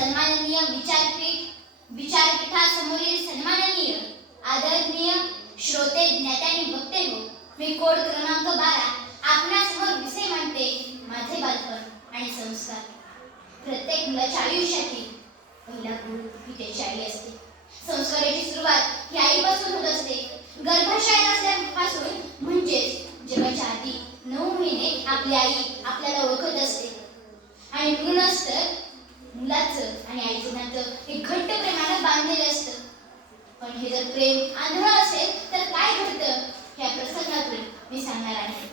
सन्माननीय विचारपीठ विचारपीठासमोरील सन्माननीय आदरणीय श्रोते ज्ञाते आणि वक्ते हो. मी कोड क्रमांक बारा आपणासमोर विषय मांडते. माझे बालपण आणि संस्कार. प्रत्येक मुलाच्या आयुष्यातील पहिला गुण ही त्याची आई असते. संस्काराची सुरुवात ही आईपासून होत असते. गर्भाशयात असल्यापासून म्हणजेच जेव्हाच्या आधी नऊ महिने आपली आई आपल्याला ओळखत असते. आणि म्हणूनच तर मुलाचं आणि आईचं नातं हे घट्ट प्रेमानं बांधलेलं असतं. पण हे जर प्रेम आंधळं असेल तर काय घडतं? ह्या प्रसंगातून मी सांगणार आहे.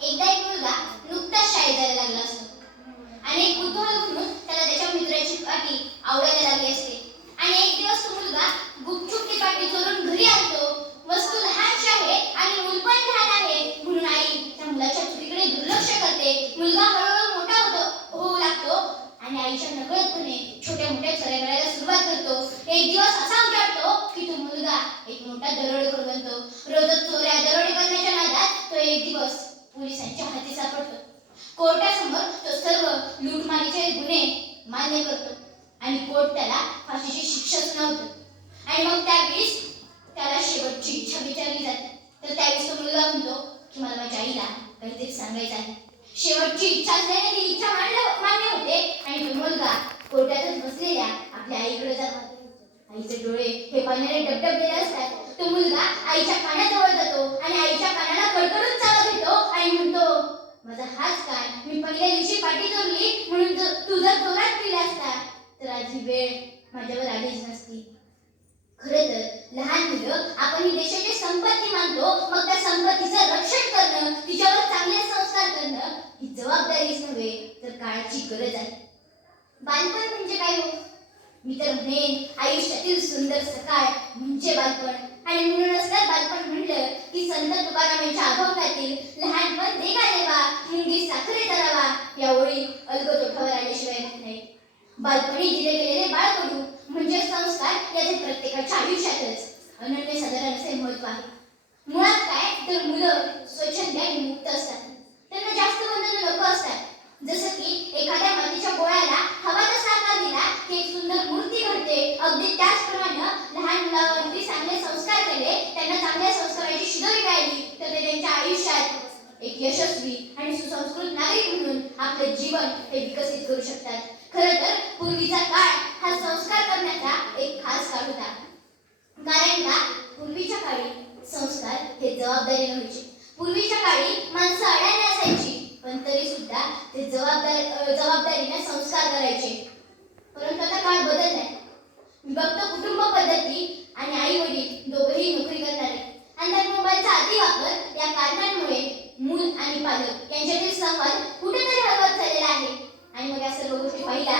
एकदा एक मुलगा नुकताच शाळेत जायला लागला असतो. आणि एक कुतूहल म्हणून त्याला त्याच्या मित्राची पाठी आवडायला लागली असते. आणि एक दिवस तो मुलगा गुपचूप ती पाठी चोरून घरी आणतो वस्तू लहानशी आहे आणि मूल पण लहान आहे म्हणून आई त्या मुलाच्या चुकीकडे दुर्लक्ष करते. मुलगा हळूहळू मोठा होतो होऊ लागतो आणि आईच्या नकळतपणे छोट्या मोठ्या चऱ्या करायला सुरुवात करतो एक दिवस असा की तो मुलगा एक मोठा दरोडेखोर बनतो रोज चोऱ्या दरोडे करण्याच्या नादात तो एक दिवस पोलिसांच्या हाती सापडतो. कोर्टासमोर तो सर्व लूटमारीचे गुन्हे मान्य करतो आणि कोर्ट त्याला फाशीची शिक्षा सुनावतो. आणि मग त्यावेळेस त्याला शेवटची इच्छा विचारली जाते. तर त्यावेळेस तो मुलगा म्हणतो की मला माझ्या आईला काहीतरी सांगायचं आहे. शेवटची इच्छा असल्याने ती इच्छा मान्य मान्य होते आणि तो मुलगा कोर्टातच बसलेला मुलीचे डोळे हे पाण्याने डबडबलेले असतात. तो मुलगा आईच्या कानाजवळ जातो आणि आईच्या कानाला कडकडून चालत घेतो आणि म्हणतो माझा हाच कान मी पहिल्या दिवशी पाठी जोडली म्हणून जर तू जर जोरात केला असता तर आज ही वेळ माझ्यावर आलीच नसती. खरे तर लहान मुलं आपण ही देशाची संपत्ती मानतो मग त्या संपत्तीचं रक्षण करणं तिच्यावर चांगले संस्कार करणं ही जबाबदारी नव्हे तर काळाची गरज आहे बालपण म्हणजे काय हो मी तर म्हणेन आयुष्यातील सुंदर सकाळ म्हणजे बालपण. आणि म्हणूनच तर बालपण म्हणलं की संत तुकाराम यांच्या अभंगातील लहानपण देगा देवा हिंदी साखरे करावा या ओळी अलगद ओठावर आल्याशिवाय येत नाही. बालपणी दिले गेलेले बाळकडू म्हणजे संस्कार याचे प्रत्येकाच्या आयुष्यातच. अनन्य साधारण असे महत्त्व आहे. मुळात काय? तर मुलं स्वच्छ आणि मुक्त असतात. त्यांना जास्त बंधन नको असतात. जसं की एखाद्या मातीच्या गोळ्याला हवा तसा आकार दिला की एक सुंदर मूर्ती घडते अगदी त्याचप्रमाणे लहान मुलावरती चांगले संस्कार केले त्यांना चांगल्या संस्काराची शिदोरी मिळाली तर ते त्यांच्या आयुष्यात एक यशस्वी आणि सुसंस्कृत नागरिक म्हणून आपले जीवन हे विकसित करू शकतात. खर तर पूर्वीचा काळ हा संस्कार करण्याचा एक खास काळ होता. कारण का? पूर्वीच्या काळी संस्कार हे जबाबदारीने व्हायचे पूर्वीच्या काळी माणसं अडाणी असायची पण तरी सुद्धा ते जबाबदारी जबाबदारीने संस्कार करायचे. परंतु आता काळ बदललाय. विभक्त कुटुंब पद्धती आणि आई वडील दोघेही नोकरी करणारे आणि त्यात मोबाईलचा अतिवापर या कारणांमुळे मूल आणि पालक यांच्यातील संवाद कुठेतरी हरवत चाललेला आहे आणि मग या सर्व गोष्टी पाहिल्या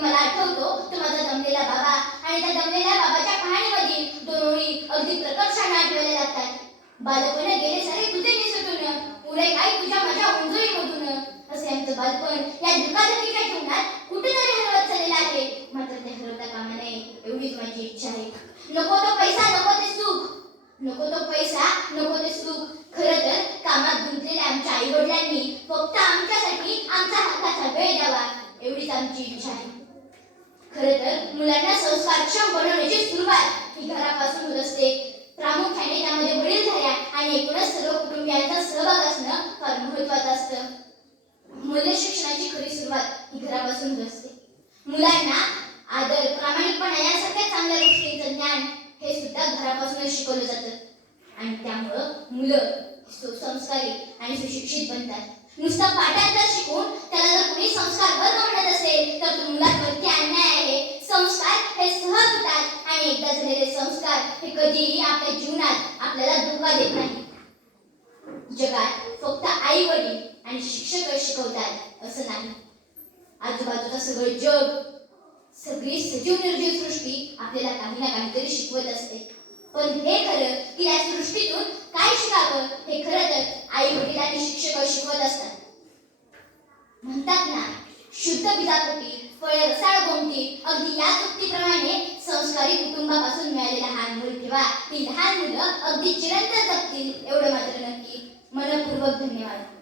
मी मला आठवतो तो माझा दमलेला बाबा आणि त्या दमलेल्या बाबाच्या कहाणीमधील दोन ओळी अगदी प्रकर्षाने आठवायला लागतात बालपण गेले सारे तुझे निसटून पुढे काही तुझ्या माझ्या उंजळीमधून असे आमचं बालपण या धकाधकीच्या जीवनात कुठेतरी हरवत चाललेलं आहे. मात्र ते हरवता कामा नये एवढीच माझी इच्छा आहे. नको तो पैसा नको ते सुख. नको तो पैसा नको ते सुख. खरं तर कामात गुंतलेल्या आमच्या आई वडिलांनी फक्त आमच्यासाठी आमचा हक्काचा वेळ द्यावा. एवढीच आमची इच्छा आहे. खरं तर मुलांना संस्कारक्षम बनवण्याची सुरुवात ही घरापासून होत असते. प्रामुख्याने त्यामध्ये वडीलधाऱ्या आणि एकूणच सर्व कुटुंबियांचा सहभाग असणं फार महत्वाचं असतं. मूल्य शिक्षणाची खरी सुरुवात ही घरापासून होत असते. मुलांना आदर प्रामाणिकपणा यासारख्या चांगल्या गोष्टींचं ज्ञान हे सुद्धा घरापासूनच शिकवलं जातं. आणि त्यामुळं मुलं सुसंस्कारी आणि सुशिक्षित बनतात. नुसता पाठांतर शिकून त्याला जर कुणी संस्कार बनवण्यात म्हणत असेल तर तो संस्कार हे सहज होतात आणि एकदा झालेले संस्कार हे कधीही आपल्या जीवनात आपल्याला धोका देत नाही जगात फक्त आई वडील आणि शिक्षक शिकवतात असं नाही. आजूबाजूचं सगळं जग सगळी सजीव निर्जीव सृष्टी आपल्याला काही ना काहीतरी शिकवत असते. पण हे खरं की या सृष्टीतून काय शिकावं हे खरं तर आई वडील आणि शिक्षक शिकवत असतात. म्हणतात ना शुद्ध बिजापोटी फळे रसाळ अगदी या उक्तीप्रमाणे संस्कारी कुटुंबापासून मिळालेला लहान मूल ठेवा ती लहान मुलं अगदी चिरंतन जगतील. एवढं मात्र नक्की. मनपूर्वक धन्यवाद.